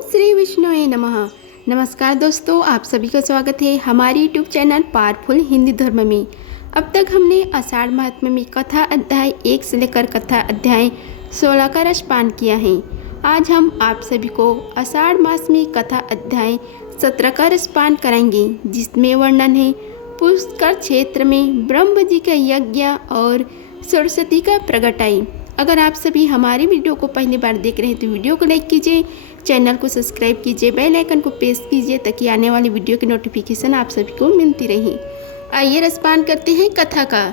श्री विष्णुवे नमः। नमस्कार दोस्तों, आप सभी का स्वागत है हमारे यूट्यूब चैनल पावरफुल हिंदी धर्म में। अब तक हमने आषाढ़ महात्म्य में कथा अध्याय 1 से लेकर कथा अध्याय 16 का रसपान किया है। आज हम आप सभी को आषाढ़ मास में कथा अध्याय 17 का रसपान कराएंगे, जिसमें वर्णन है पुष्कर क्षेत्र में ब्रह्म जी का यज्ञ और सरस्वती का प्रगटाई। अगर आप सभी हमारी वीडियो को पहली बार देख रहे हैं तो वीडियो को लाइक कीजिए, चैनल को सब्सक्राइब कीजिए, बेल आइकन को प्रेस कीजिए ताकि आने वाली वीडियो की नोटिफिकेशन आप सभी को मिलती रहे। आइए रसपान करते हैं कथा का।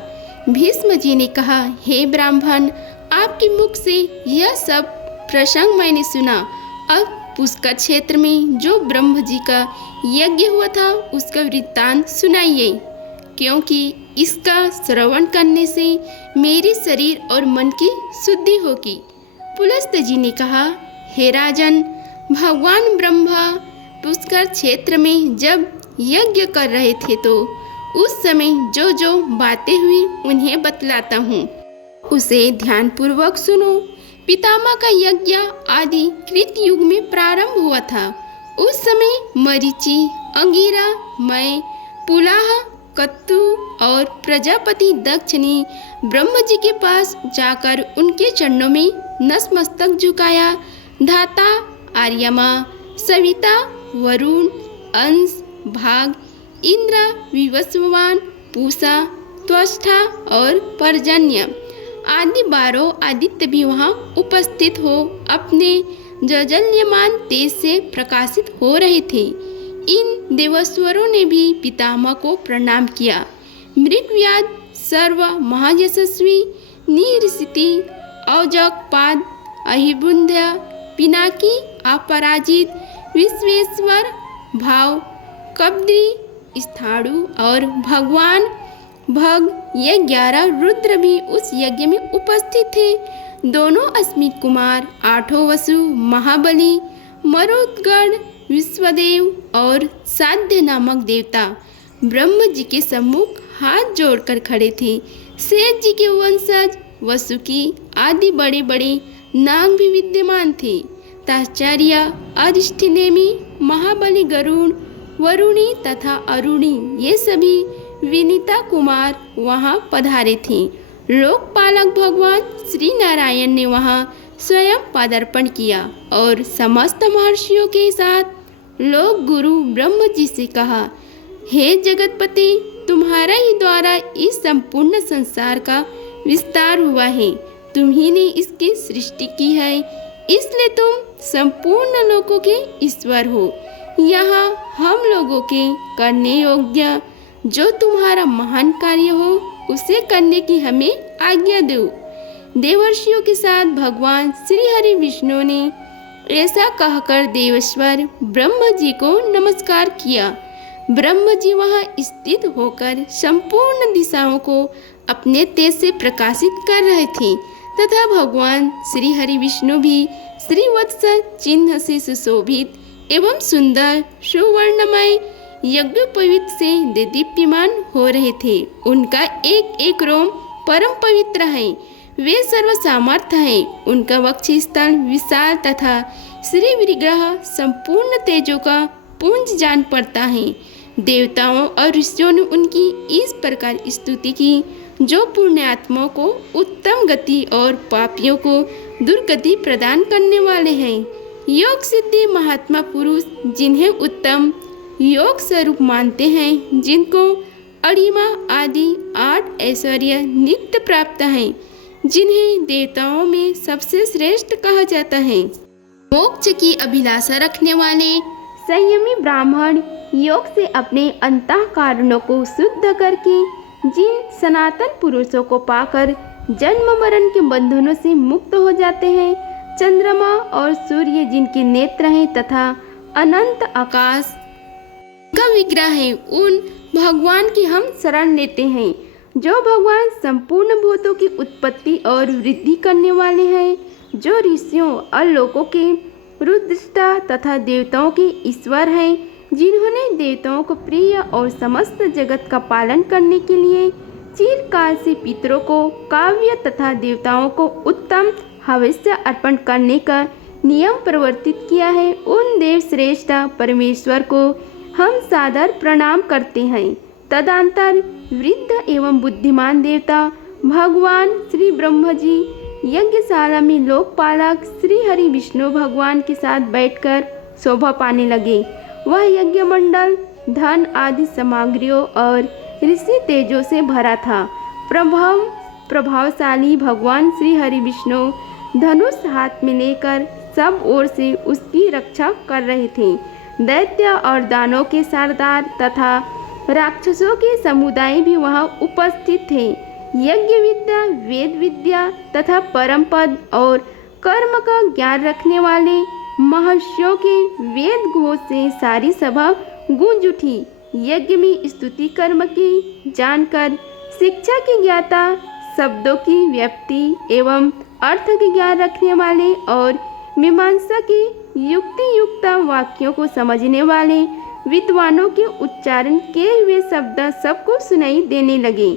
भीष्म जी ने कहा, हे ब्राह्मण, आपके मुख से यह सब प्रसंग मैंने सुना। अब पुष्कर क्षेत्र में जो ब्रह्म जी का यज्ञ हुआ था उसका वृत्तांत सुनाइए, क्योंकि इसका श्रवण करने से मेरे शरीर और मन की शुद्धि होगी। पुलस्त जी ने कहा, हे राजन, भगवान ब्रह्मा पुष्कर क्षेत्र में जब यज्ञ कर रहे थे तो उस समय जो जो बातें हुई उन्हें बतलाता हूँ, उसे ध्यानपूर्वक सुनो। पितामह का यज्ञ आदि कृत युग में प्रारंभ हुआ था। उस समय मरीचि, अंगिरा, मैं, पुलाह, कत्तु और प्रजापति दक्ष ने ब्रह्म जी के पास जाकर उनके चरणों में नतमस्तक झुकाया। धाता, आर्यमा, सविता, वरुण, अंश, भाग, इंद्र, विवस्वान, पूषा, त्वष्टा और पर्जन्य आदि 12 आदित्य भी वहाँ उपस्थित हो अपने जजल्यमान तेज से प्रकाशित हो रहे थे। इन देवस्वरों ने भी पितामह को प्रणाम किया। मृगव्याध, सर्व महायशस्वी, निरसिति, औजकपाद, अहिबुंध्य, पिनाकी, अपराजित, विश्वेश्वर, भाव, कब्दी, स्थाणु और भगवान भग, ये 11 रुद्र भी उस यज्ञ में उपस्थित थे। दोनों अस्मित कुमार, 8 वसु, महाबली, मरुदगण, विश्वदेव और साध्य नामक देवता ब्रह्म जी के सम्मुख हाथ जोड़कर खड़े थे। शेष जी के वंशज वसुकी आदि बड़े बड़े नाग भी विद्यमान थे। ताचार्य, अरिष्ठनेमि, महाबली गरुण, वरुणी तथा अरुणी ये सभी विनीता कुमार वहाँ पधारे थे। लोकपालक भगवान श्री नारायण ने वहाँ स्वयं पदार्पण किया और समस्त महर्षियों के साथ लोक गुरु ब्रह्म जी से कहा, हे जगतपति, तुम्हारा ही द्वारा इस संपूर्ण संसार का विस्तार हुआ है। तुम ही ने इसकी सृष्टि की है, इसलिए तुम संपूर्ण लोकों के ईश्वर हो। यहाँ हम लोगों के करने योग्य जो तुम्हारा महान कार्य हो उसे करने की हमें आज्ञा दो। देवर्षियों के साथ भगवान श्री हरि विष्णु ने ऐसा कहकर देवेश्वर ब्रह्म जी को नमस्कार किया। ब्रह्म जी वहाँ स्थित होकर संपूर्ण दिशाओं को अपने तेज से प्रकाशित कर रहे थे तथा भगवान श्री हरि विष्णु भी श्रीवत्स चिन्ह से सुशोभित एवं सुंदर सुवर्णमय यज्ञोपवीत से दीप्यमान हो रहे थे। उनका एक एक रोम परम पवित्र है, वे सर्व सामर्थ्य हैं। उनका वक्षस्थल विशाल तथा श्री विग्रह संपूर्ण तेजों का पुंज जान पड़ता है। देवताओं और ऋषियों ने उनकी इस प्रकार स्तुति की, जो पुण्यात्माओं को उत्तम गति और पापियों को दुर्गति प्रदान करने वाले हैं। योग सिद्धि महात्मा पुरुष जिन्हें उत्तम योग स्वरूप मानते हैं, जिनको अरिमा आदि 8 ऐश्वर्य नित्य प्राप्त हैं, जिन्हें देवताओं में सबसे श्रेष्ठ कहा जाता है। मोक्ष की अभिलाषा रखने वाले संयमी ब्राह्मण योग से अपने अंतःकरणों को शुद्ध करके जिन सनातन पुरुषों को पाकर जन्म मरण के बंधनों से मुक्त हो जाते हैं, चंद्रमा और सूर्य जिनके नेत्र हैं तथा अनंत आकाश का विग्रह है, उन भगवान की हम शरण लेते हैं, जो भगवान संपूर्ण भूतों की उत्पत्ति और वृद्धि करने वाले हैं, जो ऋषियों और लोकों के रुद्रष्टा तथा देवताओं के ईश्वर हैं, जिन्होंने देवताओं को प्रिय और समस्त जगत का पालन करने के लिए चिरकाल से पितरों को काव्य तथा देवताओं को उत्तम हविष्य अर्पण करने का नियम प्रवर्तित किया है, उन देव श्रेष्ठ परमेश्वर को हम सादर प्रणाम करते हैं। तदंतर वृद्ध एवं बुद्धिमान देवता भगवान श्री ब्रह्मा जी यज्ञशाला में लोकपालक श्री हरि विष्णु भगवान के साथ बैठकर शोभा पाने लगे। वह यज्ञ मंडल धन आदि सामग्रियों और ऋषि तेजों से भरा था। प्रभावशाली भगवान श्री हरि विष्णु धनुष हाथ में लेकर सब ओर से उसकी रक्षा कर रहे थे। दैत्य और दानों के सरदार तथा राक्षसों के समुदाय भी वहां उपस्थित थे। यज्ञ विद्या, वेद विद्या तथा परम पद और कर्म का ज्ञान रखने वाले महर्षियों के वेद घोष से सारी सभा गूंज उठी। यज्ञ में स्तुति कर्म की जानकर शिक्षा की ज्ञाता, शब्दों की व्याप्ति एवं अर्थ के ज्ञान रखने वाले और मीमांसा के युक्ति युक्त वाक्यों को समझने वाले विद्वानों के उच्चारण किए हुए शब्द सबको सुनाई देने लगे।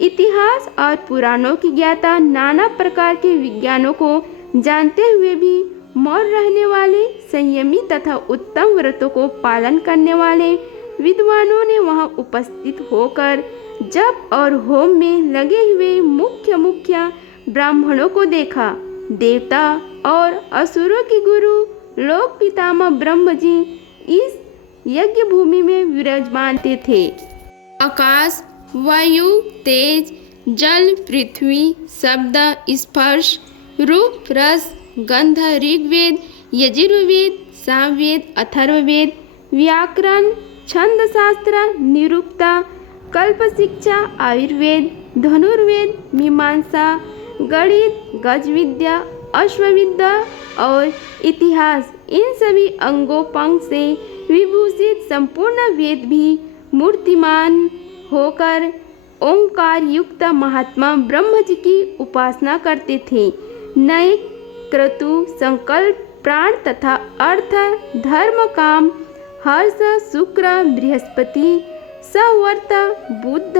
इतिहास और पुराणों की ज्ञाता, नाना प्रकार के विज्ञानों को जानते हुए भी मौन रहने वाले, संयमी तथा उत्तम व्रतों को पालन करने वाले विद्वानों ने वहां उपस्थित होकर जप और होम में लगे हुए मुख्य ब्राह्मणों को देखा। देवता और असुरों के गुरु लोक पितामह ब्रह्म जी इस यज्ञ भूमि में विराजमान थे। आकाश, वायु, तेज, जल, पृथ्वी, शब्द, स्पर्श, रूप, रस, गंध, ऋग्वेद, यजुर्वेद, सामवेद, अथर्ववेद, व्याकरण, छंद शास्त्र, निरुक्ता, कल्प शिक्षा, आयुर्वेद, धनुर्वेद, मीमांसा, गणित, गज विद्या, अश्वविद्या और इतिहास, इन सभी अंगों से विभूषित संपूर्ण वेद भी मूर्तिमान होकर ओंकार युक्त महात्मा ब्रह्म जी की उपासना करते थे। नए क्रतु, संकल्प, प्राण तथा अर्थ, धर्म, काम, हर्ष, शुक्र, बृहस्पति, सवर्त, बुध,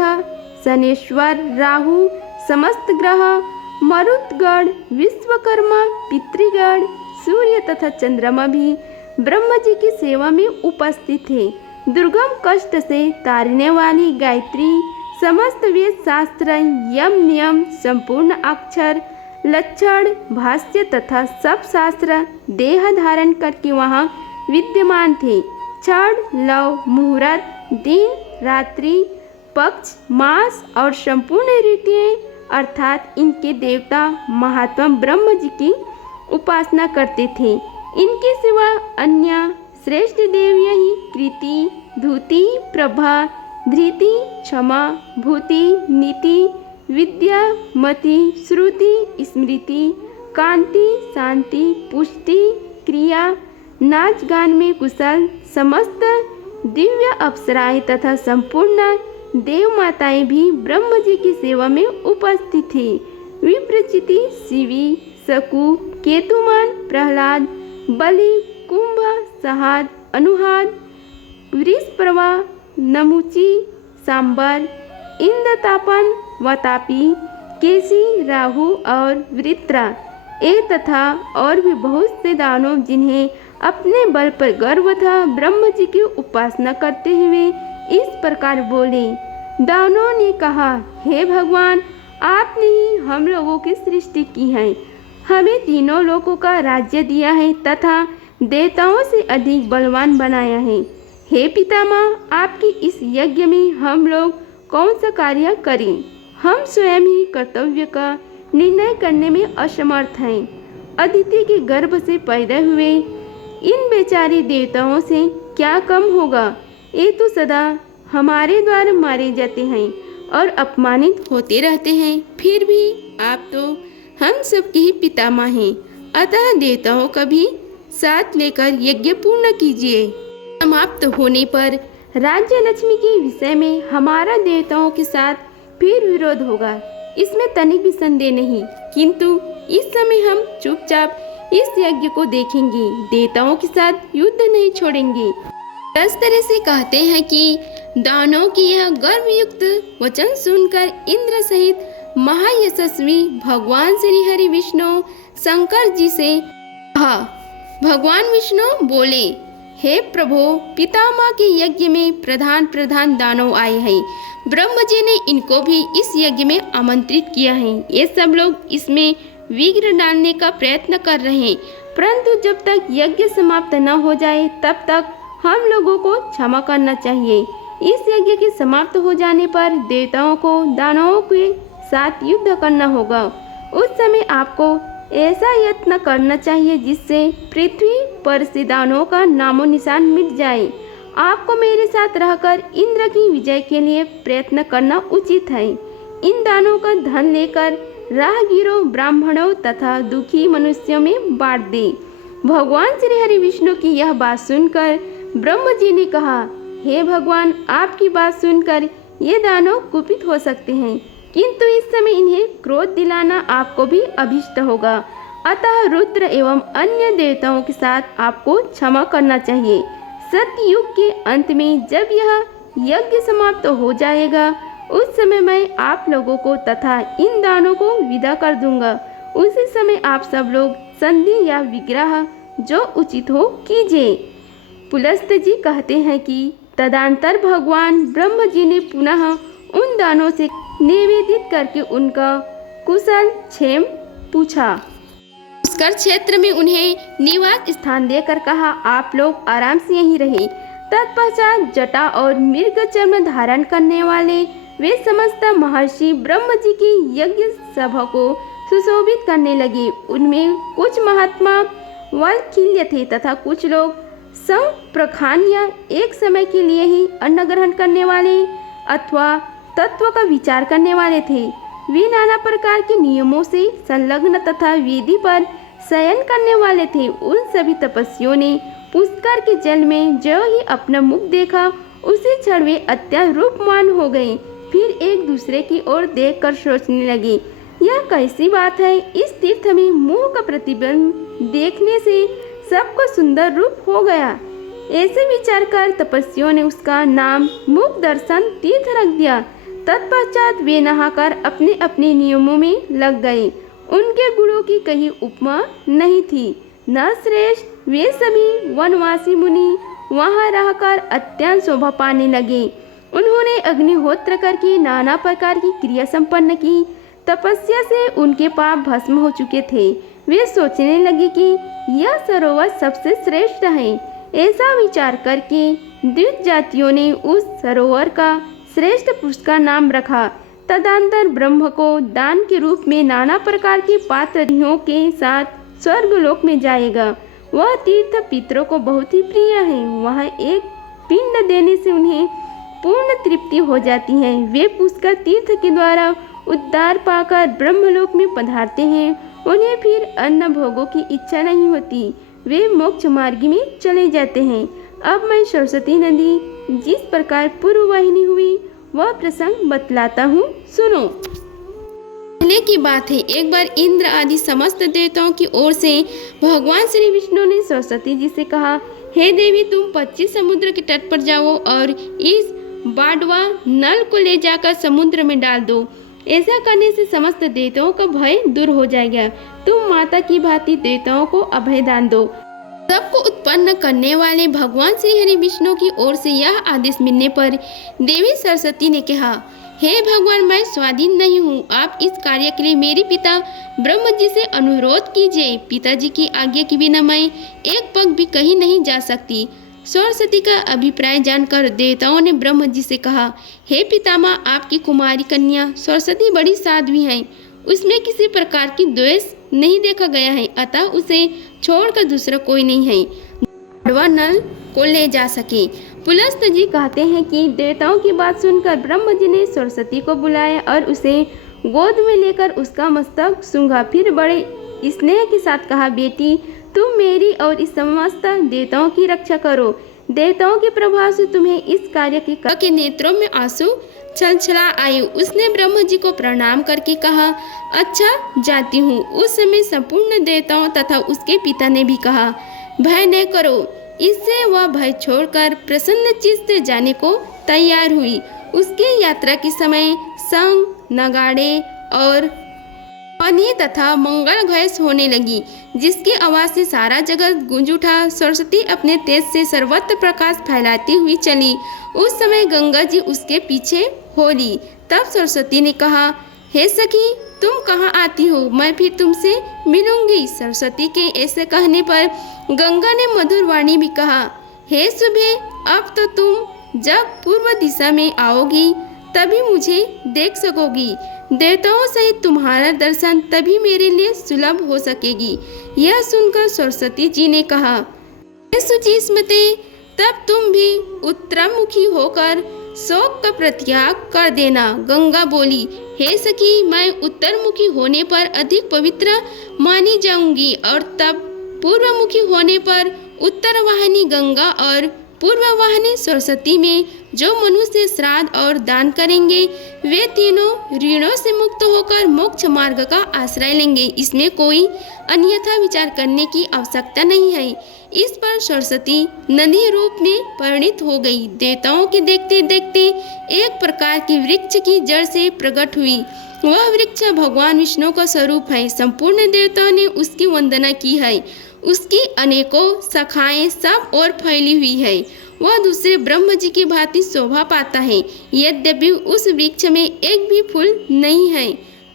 शनेश्वर, राहु, समस्त ग्रह, मरुतगण, विश्वकर्मा, पितृगण, सूर्य तथा चंद्रमा भी ब्रह्म जी की सेवा में उपस्थित थे। दुर्गम कष्ट से तारने वाली गायत्री, समस्त वेद शास्त्र, यम नियम, संपूर्ण अक्षर, लक्षण, भाष्य तथा सब शास्त्र देह धारण करके वहाँ विद्यमान थे। क्षण, लव, मुहूर्त, दिन, रात्रि, पक्ष, मास और संपूर्ण ऋतुएं अर्थात इनके देवता महात्मा ब्रह्म जी की उपासना करते थे। इनके सिवा अन्य श्रेष्ठ देवियाँ ही कृति, धूति, प्रभा, धृति, क्षमा, भूति, नीति, विद्या, मति, श्रुति, स्मृति, कांति, शांति, पुष्टि, क्रिया, नाच गान में कुशल, समस्त दिव्य अप्सराएं तथा संपूर्ण देव माताएं भी ब्रह्म जी की सेवा में उपस्थित थी। विप्रचिति, शिवी, शकु, केतुमान, प्रहलाद, बलि, कुंभ, सहाद, अनुहाद, वृषप्रवा, नमुची, सांबर, इंद्रतापन, वतापी, केसी, राहु और वृत्रा ए तथा और भी बहुत से दानव जिन्हें अपने बल पर गर्व था ब्रह्म जी की उपासना करते हुए इस प्रकार बोले। दानवों ने कहा, हे भगवान, आपने ही हम लोगों की सृष्टि की है, हमें तीनों लोकों का राज्य दिया है तथा देवताओं से अधिक बलवान बनाया है। हे पितामह, आपकी इस यज्ञ में हम लोग कौन सा कार्य करें? हम स्वयं ही कर्तव्य का निर्णय करने में असमर्थ हैं। अदिति के गर्भ से पैदा हुए इन बेचारे देवताओं से क्या कम होगा? ये तो सदा हमारे द्वारा मारे जाते हैं और अपमानित होते रहते हैं। फिर भी आप तो हम सबके ही पितामह हैं, अतः देवताओं का भी साथ लेकर यज्ञ पूर्ण कीजिए। समाप्त होने पर राज्य लक्ष्मी के विषय में हमारा देवताओं के साथ फिर विरोध होगा, इसमें तनिक भी संदेह नहीं। किंतु इस समय हम चुपचाप इस यज्ञ को देखेंगे, देवताओं के साथ युद्ध नहीं छोड़ेंगे। इस तरह से कहते हैं कि दानों की यह गर्वयुक्त वचन सुनकर इंद्र सहित महायशस्वी भगवान श्री हरि विष्णु शंकर जी से कहा, भगवान विष्णु बोले, हे प्रभु, पितामह के यज्ञ में प्रधान दानव आए हैं। ब्रह्म जी ने इनको भी इस यज्ञ में आमंत्रित किया है। ये सब लोग इसमें विघ्न डालने का प्रयत्न कर रहे हैं, परंतु जब तक यज्ञ समाप्त न हो जाए तब तक हम लोगों को क्षमा करना चाहिए। इस यज्ञ के समाप्त हो जाने पर देवताओं को दानवों के साथ युद्ध करना होगा। उस समय आपको ऐसा यत्न करना चाहिए जिससे पृथ्वी पर से दानवों का नामो निशान मिट जाए। आपको मेरे साथ रहकर इंद्र की विजय के लिए प्रयत्न करना उचित है। इन दानों का धन लेकर राहगीरों, ब्राह्मणों तथा दुखी मनुष्यों में बांट दे। भगवान श्री हरि विष्णु की यह बात सुनकर ब्रह्म जी ने कहा, हे भगवान, आपकी बात सुनकर ये दानव कुपित हो सकते हैं, किंतु इस समय इन्हें क्रोध दिलाना आपको भी अभिष्ट होगा। अतः रुद्र एवं अन्य देवताओं के साथ आपको क्षमा करना चाहिए। सतयुग के अंत में जब यह यज्ञ समाप्त हो जाएगा, उस समय मैं आप लोगों को तथा इन दानों को विदा कर दूंगा। उसी समय आप सब लोग संधि या विग्रह जो उचित हो कीजिए। पुलस्त जी कहते हैं कि तदंतर भगवान ब्रह्म जी ने पुनः उन दानों से निवेदित करके उनका कुशल क्षेम पूछा। पुष्कर क्षेत्र में उन्हें निवास स्थान देकर कहा, आप लोग आराम से यहीं रहे। तत्पश्चात जटा और मृग चर्म धारण करने वाले वे समस्त महर्षि ब्रह्म जी की यज्ञ सभा को सुशोभित करने लगे। उनमें कुछ महात्मा वाल्खिल्य थे तथा कुछ लोग संप्रखान या एक समय के लिए ही अन्न ग्रहण करने वाले अथवा तत्व का विचार करने वाले थे। वे नाना प्रकार के नियमों से संलग्न तथा वेदी पर शयन करने वाले थे। उन सभी तपस्वियों ने पुष्कर के जल में जो ही अपना मुख देखा, उसी क्षण वे अत्यंत रूपवान हो गए। फिर एक दूसरे की ओर देखकर सोचने लगे, यह कैसी बात है, इस तीर्थ में मुंह का प्रतिबिंब देखने से सबको सुंदर रूप हो गया। ऐसे विचार कर तपस्वियों ने उसका नाम मुख दर्शन तीर्थ रख दिया। तत्पश्चात वे नहाकर अपने अपने नियमों में लग गए। उनके गुणों की कहीं उपमा नहीं थी, न श्रेष्ठ। वे सभी वनवासी मुनि वहां रहकर अत्यंत शोभा पाने लगे। उन्होंने अग्निहोत्र करके नाना प्रकार की क्रिया संपन्न की। तपस्या से उनके पाप भस्म हो चुके थे। वे सोचने लगे कि यह सरोवर सबसे श्रेष्ठ है। ऐसा विचार करके द्विज जातियों ने उस सरोवर का श्रेष्ठ पुष्कर नाम रखा। तदंतर ब्रह्म को दान के रूप में नाना प्रकार के पात्रों के साथ स्वर्गलोक में जाएगा। वह तीर्थ पितरों को बहुत ही प्रिय है। वहाँ एक पिंड देने से उन्हें पूर्ण तृप्ति हो जाती है। वे पुष्कर तीर्थ के द्वारा उद्धार पाकर ब्रह्मलोक में पधारते हैं। उन्हें फिर अन्य भोगों की इच्छा नहीं होती। वे मोक्ष मार्ग में चले जाते हैं। अब मैं सरस्वती नदी जिस प्रकार पूर्ववाहिनी हुई वह प्रसंग बतलाता हूँ, सुनो। पहले की बात है, एक बार इंद्र आदि समस्त देवताओं की ओर से भगवान श्री विष्णु ने सरस्वती जी से कहा, हे देवी, तुम 25 समुद्र के तट पर जाओ और इस बाडवा नल को ले जाकर समुद्र में डाल दो। ऐसा करने से समस्त देवताओं का भय दूर हो जाएगा। तुम माता की भांति देवताओं को अभय दान दो। सबको उत्पन्न करने वाले भगवान श्री हरि विष्णु की ओर से यह आदेश मिलने पर देवी सरस्वती ने कहा, हे भगवान, मैं स्वाधीन नहीं हूँ। आप इस कार्य के लिए मेरे पिता ब्रह्म जी से अनुरोध कीजिए। पिताजी की आज्ञा के बिना मैं एक पग भी कहीं नहीं जा सकती। सरस्वती का अभिप्राय जानकर देवताओं ने ब्रह्म जी से कहा, हे पितामह, आपकी कुमारी कन्या सरस्वती बड़ी साध्वी है। उसमें किसी प्रकार की द्वेष नहीं देखा गया है, अतः उसे छोड़कर दूसरा कोई नहीं है बाडवा नल को ले जा सके। पुलस्त जी कहते हैं कि देवताओं की बात सुनकर ब्रह्म जी ने सरस्वती को बुलाया और उसे गोद में लेकर उसका मस्तक सूंघा। फिर बड़े स्नेह के साथ कहा, बेटी, तुम मेरी और इस समस्त देवताओं की रक्षा करो। देवताओं के प्रभाव से तुम्हें इस कार्य के नेत्रों में आंसू छलछला आए। उसने ब्रह्म जी को प्रणाम करके कहा, अच्छा, जाती हूँ। उस समय संपूर्ण देवताओं तथा उसके पिता ने भी कहा, भय न करो। इससे वह भय छोड़कर प्रसन्न चित्त से जाने को तैयार हुई। उसकी यात्रा के समय संग, नगाड़े और ध्वनि तथा मंगल घोष होने लगी, जिसकी आवाज़ से सारा जगत गूंज उठा। सरस्वती अपने तेज से सर्वत्र प्रकाश फैलाती हुई चली। उस समय गंगा जी उसके पीछे हो ली। तब सरस्वती ने कहा, हे सखी, तुम कहाँ आती हो? मैं फिर तुमसे मिलूंगी। सरस्वती के ऐसे कहने पर गंगा ने मधुर वाणी में कहा, हे सुबह, अब तो तुम जब पूर्व दिशा में आओगी तभी मुझे देख सकोगी। देवताओं सहित तुम्हारा दर्शन तभी मेरे लिए सुलभ हो सकेगी। यह सुनकर सरस्वती जी ने कहा, हे सुचिस्मते, तब तुम भी उत्तरमुखी होकर शोक का परित्याग कर देना। गंगा बोली, हे सखी, मैं उत्तरमुखी होने पर अधिक पवित्र मानी जाऊंगी और तब पूर्वमुखी होने पर उत्तरवाहिनी गंगा और पूर्ववाहिनी सरस्वती में जो मनुष्य श्राद्ध और दान करेंगे वे तीनों ऋणों से मुक्त होकर मोक्ष मार्ग का आश्रय लेंगे। इसमें कोई अन्यथा विचार करने की आवश्यकता नहीं है। इस पर सरस्वती नदी रूप में परिणित हो गई। देवताओं के देखते देखते एक प्रकार की वृक्ष की जड़ से प्रकट हुई। वह वृक्ष भगवान विष्णु का स्वरूप है। संपूर्ण देवताओं ने उसकी वंदना की है। उसकी अनेकों शाखाएं सब ओर फैली हुई है। वह दूसरे ब्रह्म जी की भांति शोभा पाता है। यद्यपि उस वृक्ष में एक भी फूल नहीं है,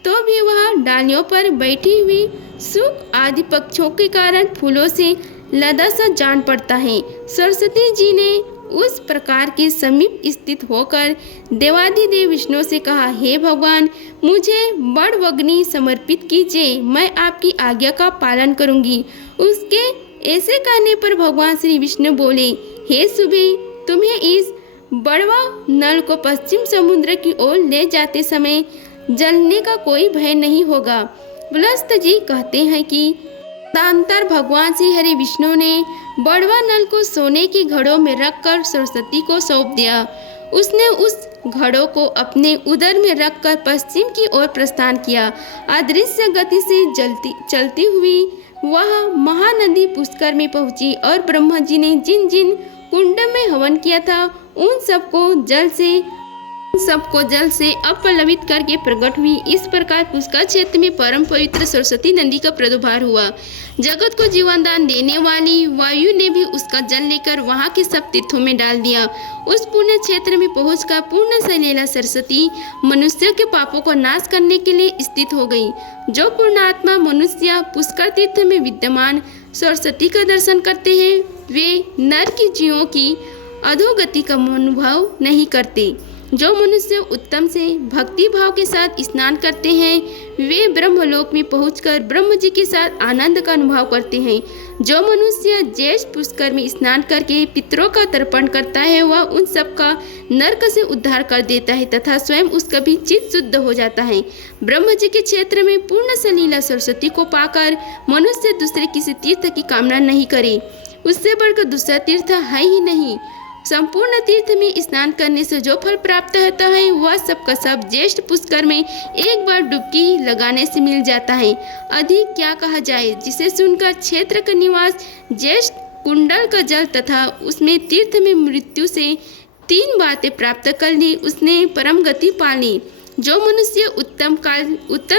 तो भी वह डालियों पर बैठी हुई सुख आदि पक्षियों के कारण फूलों से लदा सा जान पड़ता है। सरस्वती जी ने उस प्रकार के समीप स्थित होकर देवाधिदेव विष्णु से कहा, हे भगवान, मुझे बड़वग्नि समर्पित कीजिए, मैं आपकी आज्ञा का पालन करूंगी। उसके ऐसे कहने पर भगवान श्री विष्णु बोले, हे सुबह, तुम्हें इस बड़वा नल को पश्चिम समुद्र की ओर ले जाते समय जलने का कोई भय नहीं होगा। पुलस्त जी कहते हैं कि तदंतर भगवान श्री हरि विष्णु ने बड़वा नल को सोने की घड़ों में रखकर सरस्वती को सौंप दिया। उसने उस घड़ों को अपने उदर में रखकर पश्चिम की ओर प्रस्थान किया। अदृश्य गति से चलती हुई वह महानदी पुष्कर में पहुंची और ब्रह्मा जी ने जिन जिन कुंड में हवन किया था उन सबको जल से अपलवित करके प्रकट हुई। इस प्रकार पुष्कर क्षेत्र में परम पवित्र सरस्वती नदी का प्रादुर्भाव हुआ। जगत को जीवन दान देने वाली वायु ने भी उसका जल लेकर वहां के सब तीर्थों में डाल दिया। उस पुण्य क्षेत्र में पहुंचकर पूर्ण सलीला सरस्वती मनुष्य के पापों को नाश करने के लिए स्थित हो गई। जो पूर्णात्मा मनुष्य पुष्कर तीर्थ में विद्यमान सरस्वती का दर्शन करते हैं वे नर की जीवों की अधोगति का अनुभव नहीं करते। जो मनुष्य उत्तम से भक्ति भाव के साथ स्नान करते हैं वे ब्रह्मलोक में पहुंचकर ब्रह्म जी के साथ आनंद का अनुभव करते हैं। जो मनुष्य ज्येष्ठ पुष्कर में स्नान करके पितरों का तर्पण करता है वह उन सब का नरक से उद्धार कर देता है तथा स्वयं उसका भी चित्त शुद्ध हो जाता है। ब्रह्म जी के क्षेत्र में पूर्ण सलीला सरस्वती को पाकर मनुष्य दूसरे किसी तीर्थ की कामना नहीं करे। उससे बढ़कर दूसरा तीर्थ है ही नहीं। संपूर्ण तीर्थ में स्नान करने से जो फल प्राप्त होता है वह सब का सब ज्येष्ठ पुष्कर में एक बार डुबकी लगाने से मिल जाता है। अधिक क्या कहा जाए, जिसे सुनकर क्षेत्र का निवास ज्येष्ठ कुंडल का जल तथा उसमें तीर्थ में मृत्यु से 3 बातें प्राप्त कर ली उसने परम गति पा ली। जो मनुष्य उत्तम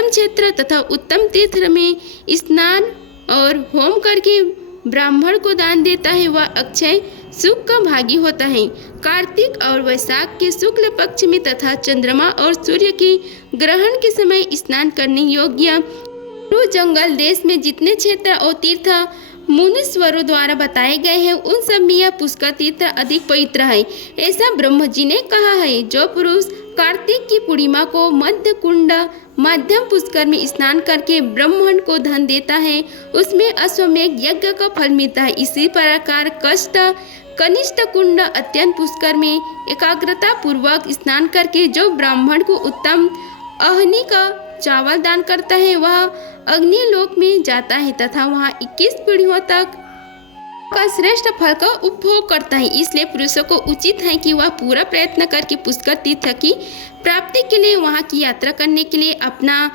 क्षेत्र तथा उत्तम तीर्थ में स्नान और होम करके ब्राह्मण को दान देता है वह अक्षय सुख का भागी होता है। कार्तिक और वैशाख के शुक्ल पक्ष में तथा चंद्रमा और सूर्य के ग्रहण के समय स्नान करने योग्य जंगल देश में जितने क्षेत्र और तीर्थ मुनीश्वरों द्वारा बताए गए हैं उन सब में यह पुष्कर तीर्थ अधिक पवित्र है, ऐसा ब्रह्म जी ने कहा है। जो पुरुष कार्तिक की पूर्णिमा को मध्य कुंड मध्यम पुष्कर में स्नान करके ब्राह्मण को धन देता है उसमें अश्वमेघ यज्ञ का फल मिलता है। इसी प्रकार कनिष्ठ कुंड अत्यंत पुष्कर में एकाग्रता पूर्वक स्नान करके जो ब्राह्मण को उत्तम अहनी का चावल दान करता है वह अग्निलोक में जाता है तथा वहाँ 21 पीढ़ियों तक का श्रेष्ठ फल का उपभोग करता है। इसलिए पुरुषों को उचित है कि वह पूरा प्रयत्न करके पुष्कर तीर्थ की प्राप्ति के लिए वहाँ की यात्रा करने के लिए अपना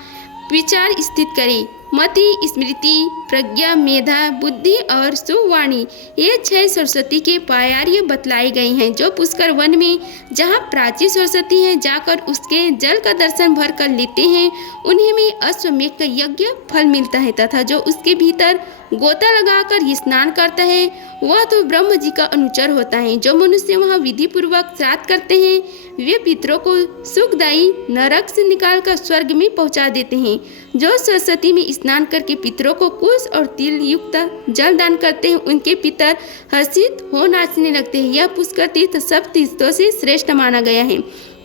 विचार स्थित करे। मति, स्मृति, प्रज्ञा, मेधा, बुद्धि और सुवाणी, ये 6 सरस्वती के पायार्य बतलाए गए हैं। जो पुष्कर वन में जहाँ प्राची सरस्वती है जाकर उसके जल का दर्शन भर कर लेते हैं, उन्हें में अश्वमेध का यज्ञ फल मिलता है, तथा जो उसके भीतर गोता लगाकर स्नान करता है वह तो ब्रह्म जी का अनुचर होता है। जो मनुष्य वहाँ विधि पूर्वक श्राद्ध करते हैं वे पितरों को सुखदायी नरक से निकालकर स्वर्ग में पहुंचा देते हैं। जो सरस्वती में स्नान करके पितरों को कुश और तिल युक्त जल दान करते हैं उनके पितर हर्षित हो नाचने लगते हैं। यह पुष्कर तीर्थ सब तीर्थों से श्रेष्ठ माना गया है,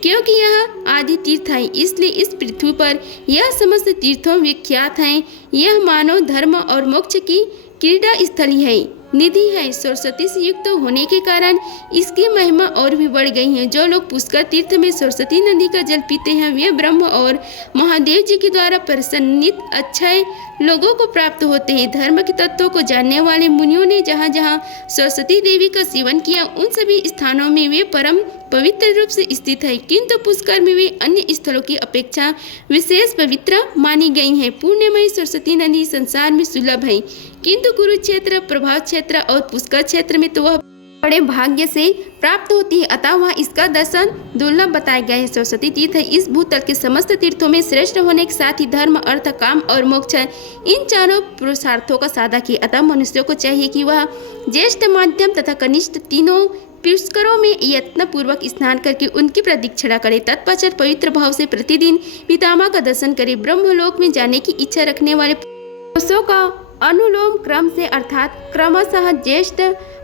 क्योंकि यह आदि तीर्थ है, इसलिए इस पृथ्वी पर यह समस्त तीर्थों विख्यात हैं। यह मानव धर्म और मोक्ष की क्रीड़ा स्थली है, निधि है। सरस्वती से युक्त होने के कारण इसकी महिमा और भी बढ़ गई है। जो लोग पुष्कर तीर्थ में सरस्वती नदी का जल पीते हैं वे ब्रह्म और महादेव जी के द्वारा प्रसन्नित अक्षय लोगों को प्राप्त होते हैं। धर्म के तत्वों को जानने वाले मुनियों ने जहाँ जहाँ सरस्वती देवी का सेवन किया उन सभी स्थानों में वे परम पवित्र रूप से स्थित है, किंतु पुष्कर में वे अन्य स्थलों की अपेक्षा विशेष पवित्र मानी गई हैं। पुण्यमयी सरस्वती नदी संसार में सुलभ है, किंतु कुरुक्षेत्र, प्रभाव क्षेत्र और पुष्कर क्षेत्र में तो वह बड़े भाग्य से प्राप्त होती है, अतः वहाँ इसका दर्शन दुर्लभ बताया गया है। सरस्वती तीर्थ इस भूतल के समस्त तीर्थों में श्रेष्ठ होने के साथ ही धर्म, अर्थ, काम और मोक्ष इन चारों पुरुषार्थों का साधक है। अतः मनुष्यों को चाहिए कि वह ज्येष्ठ, मध्यम तथा कनिष्ठ तीनों पुष्करों में यत्न पूर्वक स्नान करके उनकी प्रदक्षिणा करे। तत्पश्चात पवित्र भाव से प्रतिदिन पितामह का दर्शन करे। ब्रह्मलोक में जाने की इच्छा रखने वाले पुरुषों का अनुलोम क्रम से अर्थात क्रमशः ज्येष्ठ,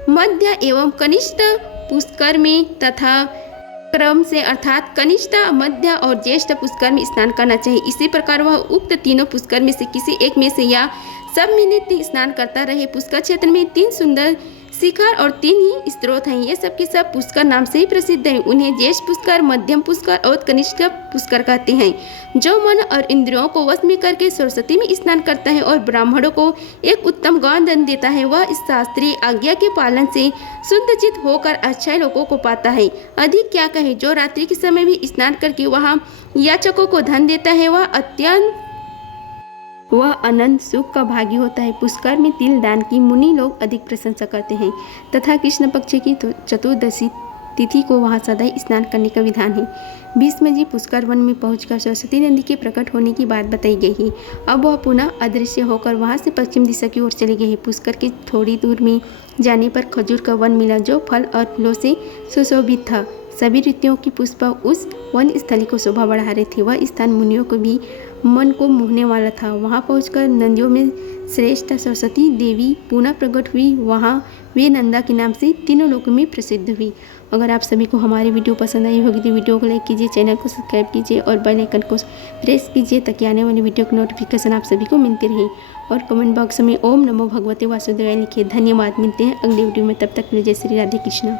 मध्य एवं कनिष्ठ पुष्कर में तथा क्रम से अर्थात कनिष्ठ, मध्य और ज्येष्ठ पुष्कर में स्नान करना चाहिए। इसी प्रकार वह उक्त तीनों पुष्कर में से किसी एक में से या सब में नित्य स्नान करता रहे। पुष्कर क्षेत्र में 3 सुंदर शिखर और 3 ही स्त्रोत हैं। ये सब के सब पुष्कर नाम से ही प्रसिद्ध हैं। उन्हें ज्येष्ठ पुष्कर, मध्यम पुष्कर और कनिष्ठ पुष्कर कहते हैं। जो मन और इंद्रियों को वश में करके सरस्वती में स्नान करता है और ब्राह्मणों को एक उत्तम गौन दंड देता है, वह इस शास्त्रीय आज्ञा के पालन से शुद्ध चित्त होकर अच्छे लोगों को पाता है। अधिक क्या कहे, जो रात्रि के समय भी स्नान करके वहाँ याचकों को धन देता है वह अनंत सुख का भागी होता है। पुष्कर में तिल दान की मुनि लोग अधिक प्रशंसा करते हैं तथा कृष्ण पक्ष की चतुर्दशी तिथि को वहाँ सदा स्नान करने का विधान है। भीष्म जी पुष्कर वन में पहुंचकर सरस्वती नदी के प्रकट होने की बात बताई गई है। अब वह पुनः अदृश्य होकर वहाँ से पश्चिम दिशा की ओर चले गए हैं। पुष्कर के थोड़ी दूर में जाने पर खजूर का वन मिला जो फल और फूलों से सुशोभित था। सभी ऋतुओं की पुष्प उस वन स्थली को शोभा बढ़ा रहे थे। वह स्थान मुनियों को भी मन को मोहने वाला था। वहाँ पहुंचकर नदियों में श्रेष्ठ सरस्वती देवी पुनः प्रकट हुई। वहाँ वे नंदा के नाम से तीनों लोकों में प्रसिद्ध हुई। अगर आप सभी को हमारी वीडियो पसंद आई होगी तो वीडियो को लाइक कीजिए, चैनल को सब्सक्राइब कीजिए और बेल आइकन को प्रेस कीजिए ताकि आने वाली वीडियो की नोटिफिकेशन आप सभी को मिलती रहे। और कमेंट बॉक्स में ओम नमो भगवते वासुदेवाय लिखिए। धन्यवाद। मिलते हैं अगली वीडियो में, तब तक के लिए जय श्री राधे कृष्ण।